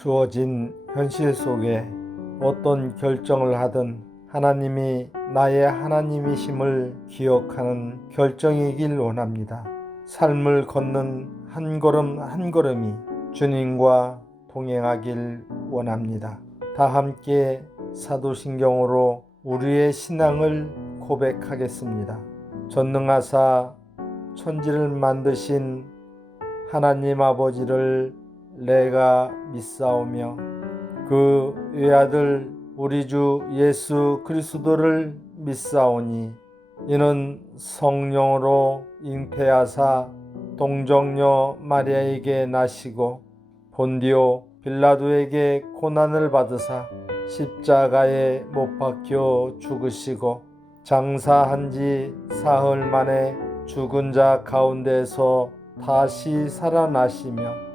주어진 현실 속에 어떤 결정을 하든 하나님이 나의 하나님이심을 기억하는 결정이길 원합니다. 삶을 걷는 한 걸음 한 걸음이 주님과 동행하길 원합니다. 다 함께 사도신경으로 우리의 신앙을 고백하겠습니다. 전능하사 천지를 만드신 하나님 아버지를 내가 믿사오며 그 외아들 우리 주 예수 그리스도를 믿사오니 이는 성령으로 잉태하사 동정녀 마리아에게 나시고 본디오 빌라도에게 고난을 받으사 십자가에 못 박혀 죽으시고 장사한 지 사흘 만에 죽은 자 가운데서 다시 살아나시며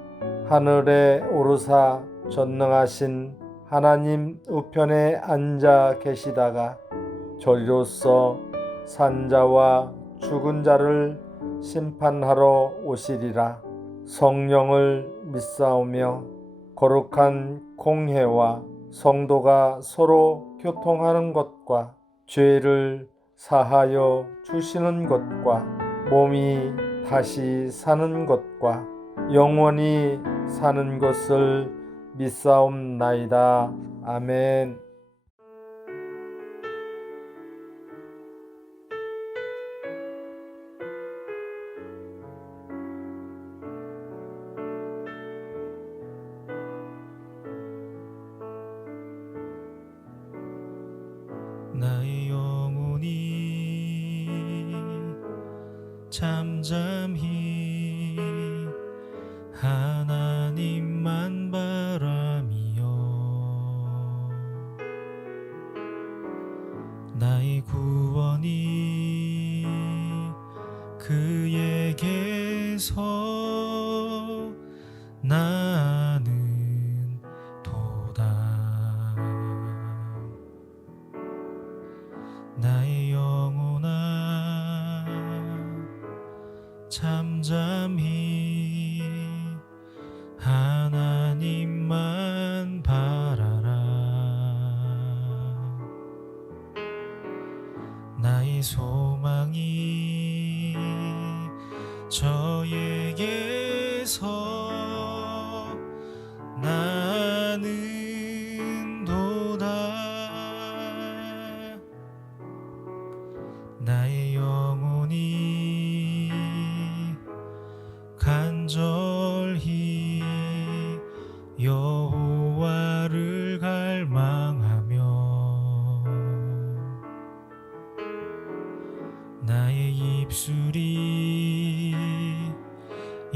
하늘에 오르사 전능하신 하나님 우편에 앉아 계시다가 저리로서 산자와 죽은 자를 심판하러 오시리라. 성령을 믿사오며 거룩한 공회와 성도가 서로 교통하는 것과 죄를 사하여 주시는 것과 몸이 다시 사는 것과 영원히 사는 것을 믿사옵나이다. 아멘. 나의 영혼이 잠잠히 하나님만 바라미요 나의 구원이 그에게서 나는 도다. 나의 영혼아 잠잠히 하나님만 바라라. 나의 소망이 저에게서 나는 도다. 나의 영혼이 간절히 여호와를 갈망하며 나의 입술이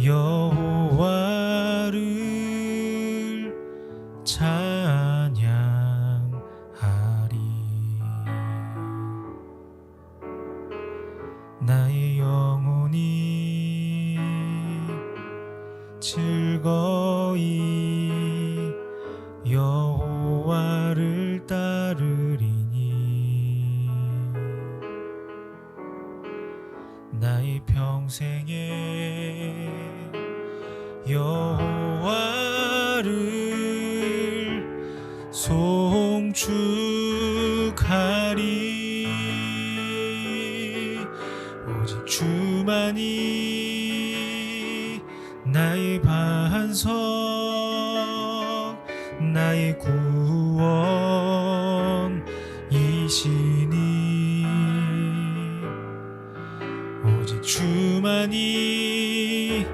여호와를 찬양하리. 나의 영혼이 즐거이 여호와를 따르리니 나의 평생에 여호와를 송축하리. 오직 주만이 나의 반석 나의 구원이시니 오직 주만이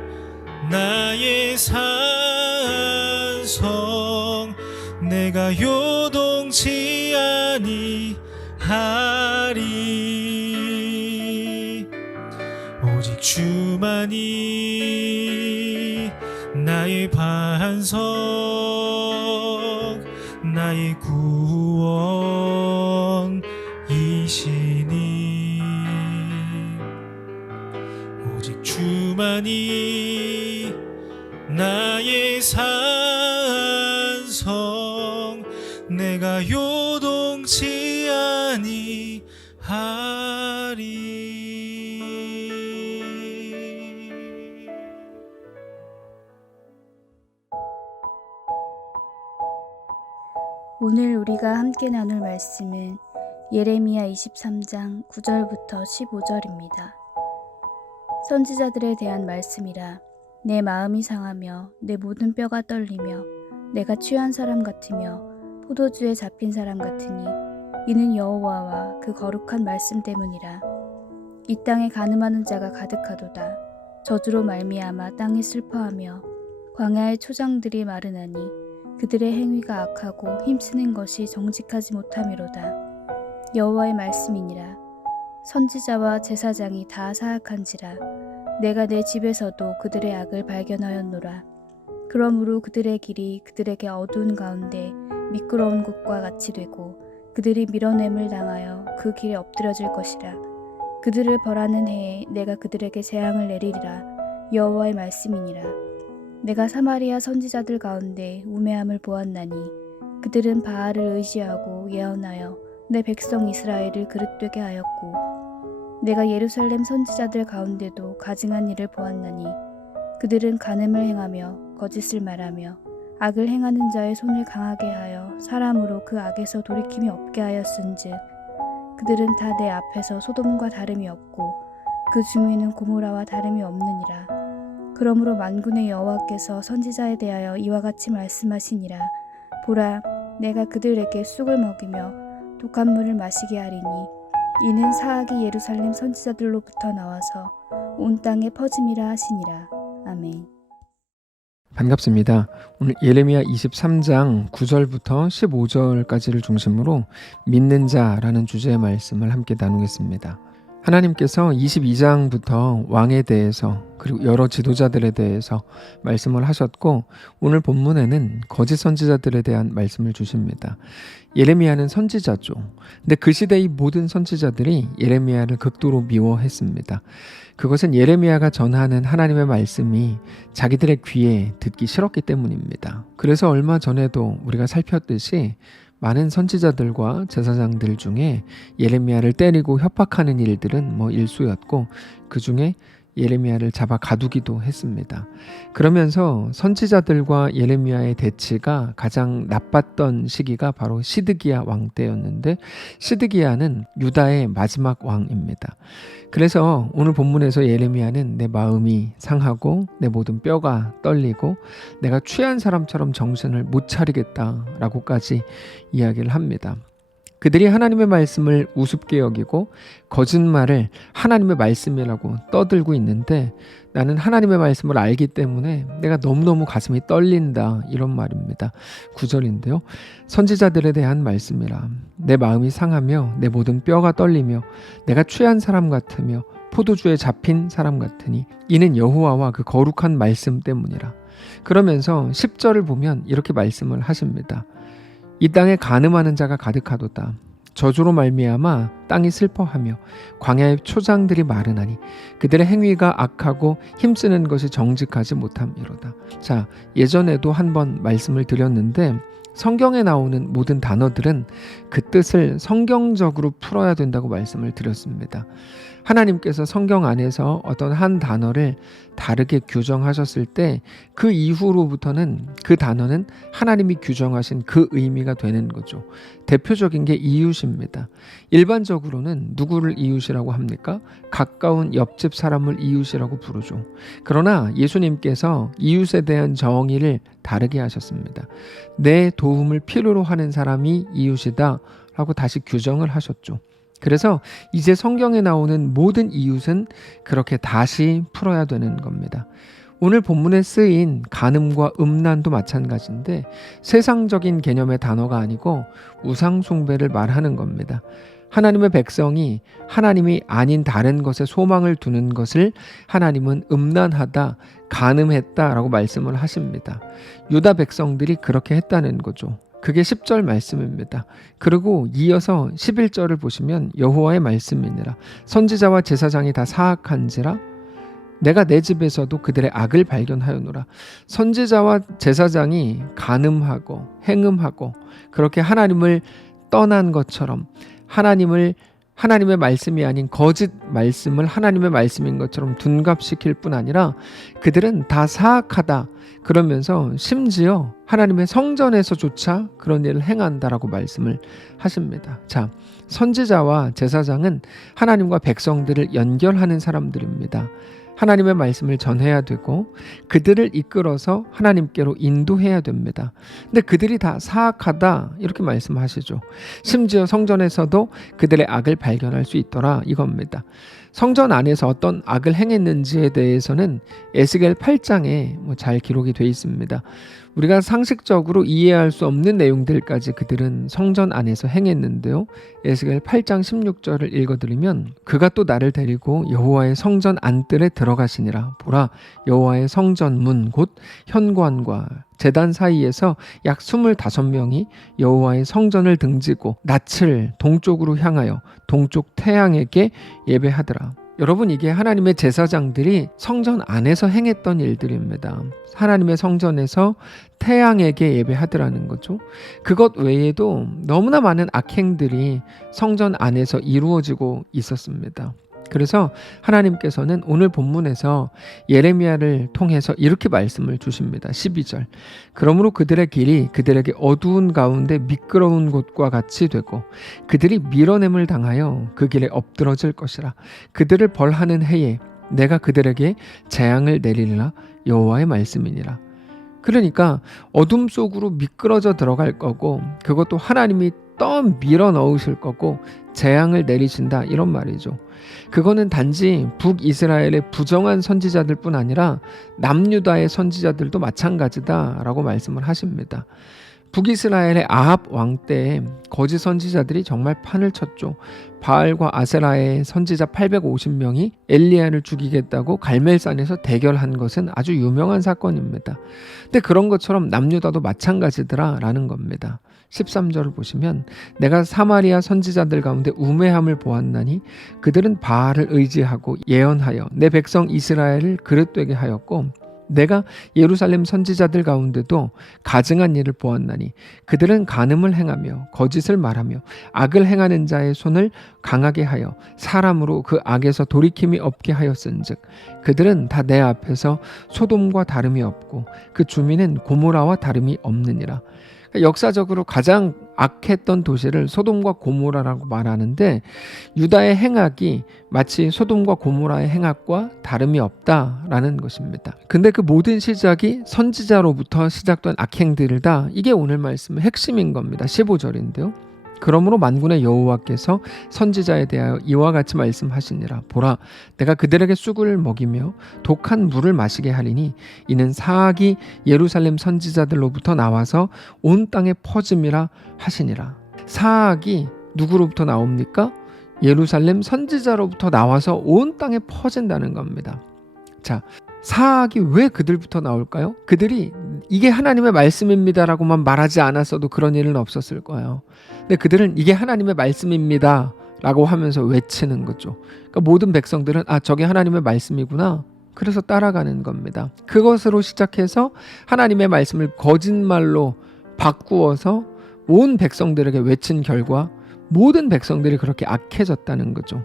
나의 산성 내가 요동치 아니하리. 오직 주만이 나의 반석 나의 구원이시니 오직 주만이 나의 산성 내가 요동치 아니하리. 오늘 우리가 함께 나눌 말씀은 예레미야 23장 9절부터 15절입니다. 선지자들에 대한 말씀이라. 내 마음이 상하며 내 모든 뼈가 떨리며 내가 취한 사람 같으며 포도주에 잡힌 사람 같으니 이는 여호와와 그 거룩한 말씀 때문이라. 이 땅에 간음하는 자가 가득하도다. 저주로 말미암아 땅이 슬퍼하며 광야의 초장들이 마르나니 그들의 행위가 악하고 힘쓰는 것이 정직하지 못함이로다. 여호와의 말씀이니라. 선지자와 제사장이 다 사악한지라. 내가 내 집에서도 그들의 악을 발견하였노라. 그러므로 그들의 길이 그들에게 어두운 가운데 미끄러운 곳과 같이 되고 그들이 밀어냄을 당하여 그 길에 엎드려질 것이라. 그들을 벌하는 해에 내가 그들에게 재앙을 내리리라. 여호와의 말씀이니라. 내가 사마리아 선지자들 가운데 우매함을 보았나니 그들은 바알을 의지하고 예언하여 내 백성 이스라엘을 그릇되게 하였고 내가 예루살렘 선지자들 가운데도 가증한 일을 보았나니 그들은 간음을 행하며 거짓을 말하며 악을 행하는 자의 손을 강하게 하여 사람으로 그 악에서 돌이킴이 없게 하였은즉 그들은 다 내 앞에서 소돔과 다름이 없고 그 주민은 고모라와 다름이 없느니라. 그러므로 만군의 여호와께서 선지자에 대하여 이와 같이 말씀하시니라. 보라, 내가 그들에게 쑥을 먹이며 독한 물을 마시게 하리니 이는 사악이 예루살렘 선지자들로부터 나와서 온 땅에 퍼짐이라 하시니라. 아멘. 반갑습니다. 오늘 예레미야 23장 9절부터 15절까지를 중심으로 믿는 자라는 주제의 말씀을 함께 나누겠습니다. 하나님께서 22장부터 왕에 대해서 그리고 여러 지도자들에 대해서 말씀을 하셨고 오늘 본문에는 거짓 선지자들에 대한 말씀을 주십니다. 예레미야는 선지자죠. 근데 그 시대의 모든 선지자들이 예레미야를 극도로 미워했습니다. 그것은 예레미야가 전하는 하나님의 말씀이 자기들의 귀에 듣기 싫었기 때문입니다. 그래서 얼마 전에도 우리가 살폈듯이 많은 선지자들과 제사장들 중에 예레미야를 때리고 협박하는 일들은 일수였고 그 중에 예레미야를 잡아 가두기도 했습니다. 그러면서 선지자들과 예레미야의 대치가 가장 나빴던 시기가 바로 시드기야 왕 때였는데 시드기야는 유다의 마지막 왕입니다. 그래서 오늘 본문에서 예레미야는 내 마음이 상하고 내 모든 뼈가 떨리고 내가 취한 사람처럼 정신을 못 차리겠다라고까지 이야기를 합니다. 그들이 하나님의 말씀을 우습게 여기고 거짓말을 하나님의 말씀이라고 떠들고 있는데 나는 하나님의 말씀을 알기 때문에 내가 너무너무 가슴이 떨린다 이런 말입니다. 9절인데요. 선지자들에 대한 말씀이라. 내 마음이 상하며 내 모든 뼈가 떨리며 내가 취한 사람 같으며 포도주에 잡힌 사람 같으니 이는 여호와와 그 거룩한 말씀 때문이라. 그러면서 10절을 보면 이렇게 말씀을 하십니다. 이 땅에 간음하는 자가 가득하도다. 저주로 말미암아 땅이 슬퍼하며 광야의 초장들이 마르나니 그들의 행위가 악하고 힘쓰는 것이 정직하지 못함이로다. 자, 예전에도 한번 말씀을 드렸는데 성경에 나오는 모든 단어들은 그 뜻을 성경적으로 풀어야 된다고 말씀을 드렸습니다. 하나님께서 성경 안에서 어떤 한 단어를 다르게 규정하셨을 때 그 이후로부터는 그 단어는 하나님이 규정하신 그 의미가 되는 거죠. 대표적인 게 이웃입니다. 일반적으로는 누구를 이웃이라고 합니까? 가까운 옆집 사람을 이웃이라고 부르죠. 그러나 예수님께서 이웃에 대한 정의를 다르게 하셨습니다. 내 도움을 필요로 하는 사람이 이웃이다 라고 다시 규정을 하셨죠. 그래서 이제 성경에 나오는 모든 이웃은 그렇게 다시 풀어야 되는 겁니다. 오늘 본문에 쓰인 간음과 음란도 마찬가지인데 세상적인 개념의 단어가 아니고 우상 숭배를 말하는 겁니다. 하나님의 백성이 하나님이 아닌 다른 것에 소망을 두는 것을 하나님은 음란하다, 간음했다라고 말씀을 하십니다. 유다 백성들이 그렇게 했다는 거죠. 그게 10절 말씀입니다. 그리고 이어서 11절을 보시면 여호와의 말씀이니라. 선지자와 제사장이 다 사악한지라 내가 내 집에서도 그들의 악을 발견하였노라. 선지자와 제사장이 간음하고 행음하고 그렇게 하나님을 떠난 것처럼 하나님을 하나님의 말씀이 아닌 거짓 말씀을 하나님의 말씀인 것처럼 둔갑시킬 뿐 아니라 그들은 다 사악하다 그러면서 심지어 하나님의 성전에서조차 그런 일을 행한다라고 말씀을 하십니다. 자, 선지자와 제사장은 하나님과 백성들을 연결하는 사람들입니다. 하나님의 말씀을 전해야 되고 그들을 이끌어서 하나님께로 인도해야 됩니다. 근데 그들이 다 사악하다 이렇게 말씀하시죠. 심지어 성전에서도 그들의 악을 발견할 수 있더라 이겁니다. 성전 안에서 어떤 악을 행했는지에 대해서는 에스겔 8장에 잘 기록이 되어 있습니다. 우리가 상식적으로 이해할 수 없는 내용들까지 그들은 성전 안에서 행했는데요. 에스겔 8장 16절을 읽어드리면 그가 또 나를 데리고 여호와의 성전 안뜰에 들어가시니라. 보라, 여호와의 성전 문 곧 현관과 제단 사이에서 약 25명이 여호와의 성전을 등지고 낯을 동쪽으로 향하여 동쪽 태양에게 예배하더라. 여러분, 이게 하나님의 제사장들이 성전 안에서 행했던 일들입니다. 하나님의 성전에서 태양에게 예배하더라는 거죠. 그것 외에도 너무나 많은 악행들이 성전 안에서 이루어지고 있었습니다. 그래서 하나님께서는 오늘 본문에서 예레미야를 통해서 이렇게 말씀을 주십니다. 12절. 그러므로 그들의 길이 그들에게 어두운 가운데 미끄러운 곳과 같이 되고 그들이 밀어냄을 당하여 그 길에 엎드러질 것이라. 그들을 벌하는 해에 내가 그들에게 재앙을 내리리라. 여호와의 말씀이니라. 그러니까 어둠 속으로 미끄러져 들어갈 거고 그것도 하나님이 밀어 넣으실 거고 재앙을 내리신다 이런 말이죠. 그거는 단지 북이스라엘의 부정한 선지자들 뿐 아니라 남유다의 선지자들도 마찬가지다라고 말씀을 하십니다. 북이스라엘의 아합 왕 때 거짓 선지자들이 정말 판을 쳤죠. 바알과 아세라의 선지자 850명이 엘리야를 죽이겠다고 갈멜산에서 대결한 것은 아주 유명한 사건입니다. 근데 그런 것처럼 남유다도 마찬가지더라라는 겁니다. 13절을 보시면 내가 사마리아 선지자들 가운데 우매함을 보았나니 그들은 바알을 의지하고 예언하여 내 백성 이스라엘을 그릇되게 하였고 내가 예루살렘 선지자들 가운데도 가증한 일을 보았나니 그들은 간음을 행하며 거짓을 말하며 악을 행하는 자의 손을 강하게 하여 사람으로 그 악에서 돌이킴이 없게 하였은즉 그들은 다 내 앞에서 소돔과 다름이 없고 그 주민은 고모라와 다름이 없느니라. 역사적으로 가장 악했던 도시를 소돔과 고모라라고 말하는데 유다의 행악이 마치 소돔과 고모라의 행악과 다름이 없다라는 것입니다. 근데 그 모든 시작이 선지자로부터 시작된 악행들이다. 이게 오늘 말씀의 핵심인 겁니다. 15절인데요. 그러므로 만군의 여호와께서 선지자에 대하여 이와 같이 말씀하시니라. 보라, 내가 그들에게 쑥을 먹이며 독한 물을 마시게 하리니 이는 사악이 예루살렘 선지자들로부터 나와서 온 땅에 퍼짐이라 하시니라. 사악이 누구로부터 나옵니까? 예루살렘 선지자로부터 나와서 온 땅에 퍼진다는 겁니다. 자, 사악이 왜 그들부터 나올까요? 그들이 이게 하나님의 말씀입니다라고만 말하지 않았어도 그런 일은 없었을 거예요. 근데 그들은 이게 하나님의 말씀입니다 라고 하면서 외치는 거죠. 그러니까 모든 백성들은 저게 하나님의 말씀이구나. 그래서 따라가는 겁니다. 그것으로 시작해서 하나님의 말씀을 거짓말로 바꾸어서 온 백성들에게 외친 결과 모든 백성들이 그렇게 악해졌다는 거죠.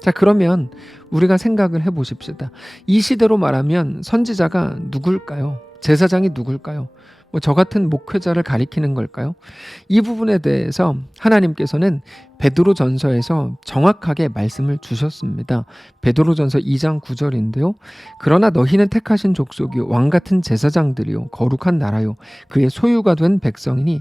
자, 그러면 우리가 생각을 해보십시다. 이 시대로 말하면 선지자가 누굴까요? 제사장이 누굴까요? 저 같은 목회자를 가리키는 걸까요? 이 부분에 대해서 하나님께서는 베드로전서에서 정확하게 말씀을 주셨습니다. 베드로전서 2장 9절인데요. 그러나 너희는 택하신 족속이요 왕같은 제사장들이요 거룩한 나라요 그의 소유가 된 백성이니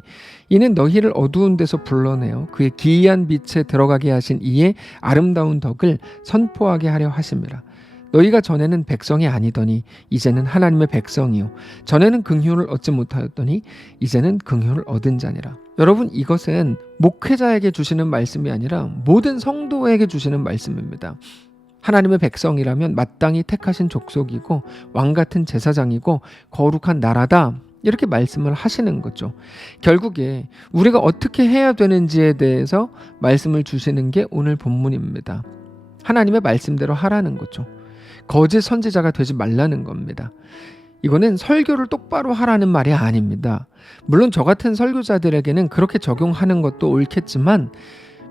이는 너희를 어두운 데서 불러내어 그의 기이한 빛에 들어가게 하신 이의 아름다운 덕을 선포하게 하려 하심이라. 너희가 전에는 백성이 아니더니 이제는 하나님의 백성이요 전에는 긍휼을 얻지 못하였더니 이제는 긍휼을 얻은 자니라. 여러분, 이것은 목회자에게 주시는 말씀이 아니라 모든 성도에게 주시는 말씀입니다. 하나님의 백성이라면 마땅히 택하신 족속이고 왕같은 제사장이고 거룩한 나라다. 이렇게 말씀을 하시는 거죠. 결국에 우리가 어떻게 해야 되는지에 대해서 말씀을 주시는 게 오늘 본문입니다. 하나님의 말씀대로 하라는 거죠. 거짓 선지자가 되지 말라는 겁니다. 이거는 설교를 똑바로 하라는 말이 아닙니다. 물론 저 같은 설교자들에게는 그렇게 적용하는 것도 옳겠지만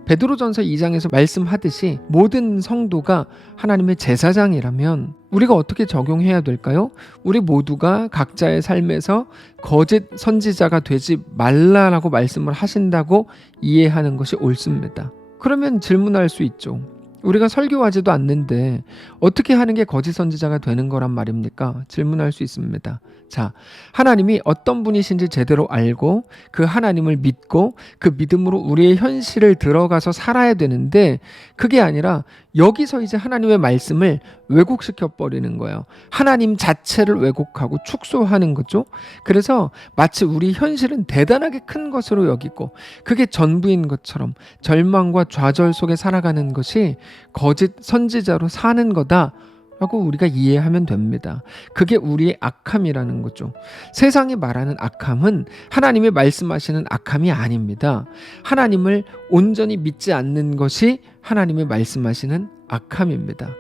베드로전서 2장에서 말씀하듯이 모든 성도가 하나님의 제사장이라면 우리가 어떻게 적용해야 될까요? 우리 모두가 각자의 삶에서 거짓 선지자가 되지 말라라고 말씀을 하신다고 이해하는 것이 옳습니다. 그러면 질문할 수 있죠. 우리가 설교하지도 않는데 어떻게 하는 게 거짓 선지자가 되는 거란 말입니까? 질문할 수 있습니다. 자, 하나님이 어떤 분이신지 제대로 알고 그 하나님을 믿고 그 믿음으로 우리의 현실을 들어가서 살아야 되는데 그게 아니라 여기서 이제 하나님의 말씀을 왜곡시켜 버리는 거예요. 하나님 자체를 왜곡하고 축소하는 거죠. 그래서 마치 우리 현실은 대단하게 큰 것으로 여기고 그게 전부인 것처럼 절망과 좌절 속에 살아가는 것이 거짓 선지자로 사는 거다 라고 우리가 이해하면 됩니다. 그게 우리의 악함이라는 거죠. 세상이 말하는 악함은 하나님이 말씀하시는 악함이 아닙니다. 하나님을 온전히 믿지 않는 것이 하나님이 말씀하시는 악함입니다.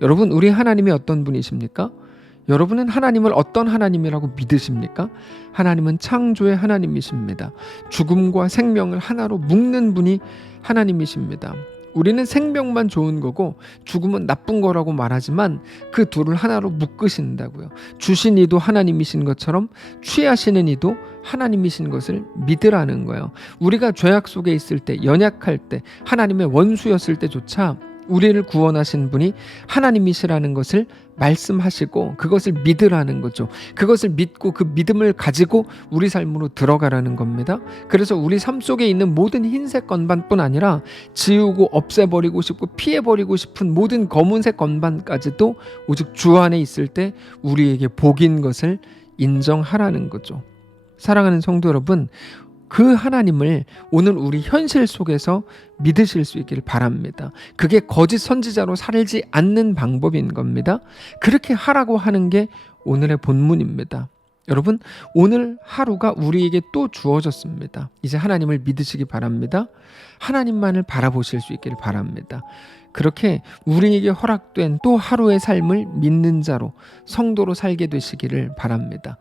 여러분, 우리 하나님이 어떤 분이십니까? 여러분은 하나님을 어떤 하나님이라고 믿으십니까? 하나님은 창조의 하나님이십니다. 죽음과 생명을 하나로 묶는 분이 하나님이십니다. 우리는 생명만 좋은 거고 죽음은 나쁜 거라고 말하지만 그 둘을 하나로 묶으신다고요. 주신 이도 하나님이신 것처럼 취하시는 이도 하나님이신 것을 믿으라는 거예요. 우리가 죄악 속에 있을 때, 연약할 때, 하나님의 원수였을 때조차 우리를 구원하신 분이 하나님이시라는 것을 말씀하시고 그것을 믿으라는 거죠. 그것을 믿고 그 믿음을 가지고 우리 삶으로 들어가라는 겁니다. 그래서 우리 삶 속에 있는 모든 흰색 건반뿐 아니라 지우고 없애버리고 싶고 피해버리고 싶은 모든 검은색 건반까지도 오직 주 안에 있을 때 우리에게 복인 것을 인정하라는 거죠. 사랑하는 성도 여러분, 그 하나님을 오늘 우리 현실 속에서 믿으실 수 있기를 바랍니다. 그게 거짓 선지자로 살지 않는 방법인 겁니다. 그렇게 하라고 하는 게 오늘의 본문입니다. 여러분, 오늘 하루가 우리에게 또 주어졌습니다. 이제 하나님을 믿으시기 바랍니다. 하나님만을 바라보실 수 있기를 바랍니다. 그렇게 우리에게 허락된 또 하루의 삶을 믿는 자로 성도로 살게 되시기를 바랍니다.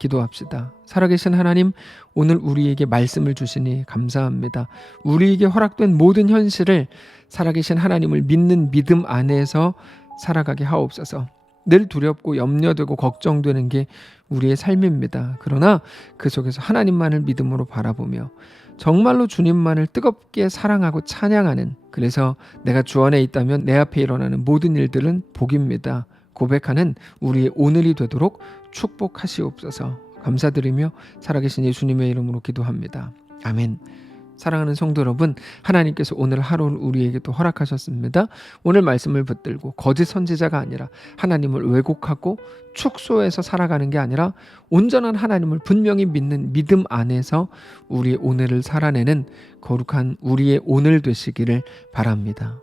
기도합시다. 살아계신 하나님, 오늘 우리에게 말씀을 주시니 감사합니다. 우리에게 허락된 모든 현실을 살아계신 하나님을 믿는 믿음 안에서 살아가게 하옵소서. 늘 두렵고 염려되고 걱정되는 게 우리의 삶입니다. 그러나 그 속에서 하나님만을 믿음으로 바라보며 정말로 주님만을 뜨겁게 사랑하고 찬양하는, 그래서 내가 주 안에 있다면 내 앞에 일어나는 모든 일들은 복입니다. 고백하는 우리의 오늘이 되도록 축복하시옵소서. 감사드리며 살아계신 예수님의 이름으로 기도합니다. 아멘. 사랑하는 성도 여러분, 하나님께서 오늘 하루를 우리에게 또 허락하셨습니다. 오늘 말씀을 붙들고 거짓 선지자가 아니라 하나님을 왜곡하고 축소해서 살아가는 게 아니라 온전한 하나님을 분명히 믿는 믿음 안에서 우리의 오늘을 살아내는 거룩한 우리의 오늘 되시기를 바랍니다.